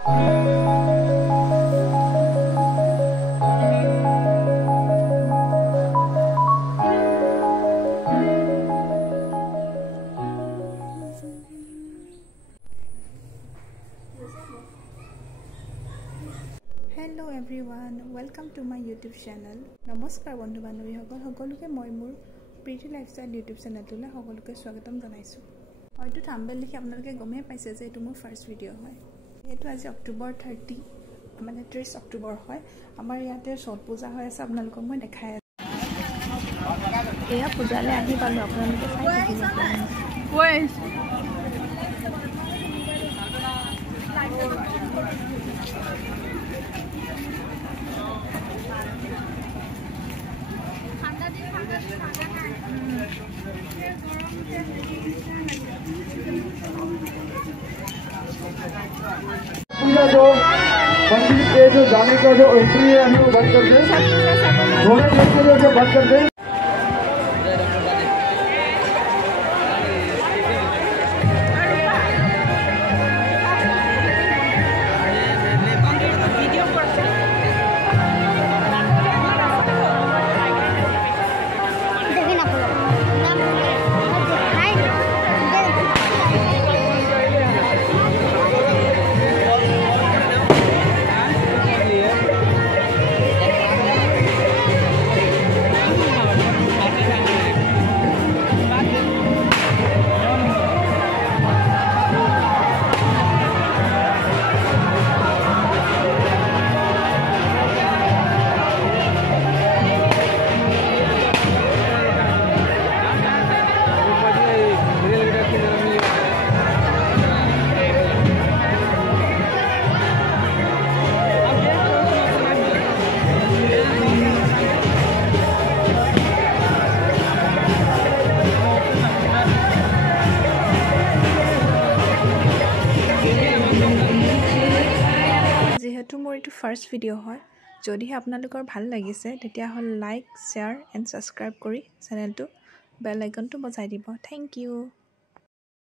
Hello everyone, welcome to my YouTube channel. নমস্কাৰ বন্ধু বান্ধৱীসকল সকলোকে মই মোৰ প্ৰিটি লাইফষ্টাইল YouTube চেনেলটোলৈ সকলোকে স্বাগতম জনাইছোঁ। হয়তো থাম্বনেল দেখি আপোনালোকে গমেই পাইছে যে এইটো মোৰ ফাৰ্ষ্ট ভিডিঅ' হয়। এইটো আজি অক্টোবৰ 30 মানে 30 অক্টোবৰ হয়। আমাৰ ইয়াতে ছট পূজা হৈ আছে, আপোনালোকক মই দেখাই আছোঁ। এয়া পূজালৈ আহি পালোঁ, আপোনালোকে চাই থাকিব। पूजा जो मंदिर के जो जाने का जो एंट्री है वो बंद कर दे, थोड़े देर के लिए जो बंद कर दे। যেহেতু মোৰ এইটো ফাৰ্ষ্ট ভিডিঅ' হয়, যদিহে আপোনালোকৰ ভাল লাগিছে তেতিয়াহ'লে লাইক, শ্বেয়াৰ এণ্ড ছাবস্ক্ৰাইব কৰি চেনেলটো বেল আইকনটো বজাই দিব। Thank U.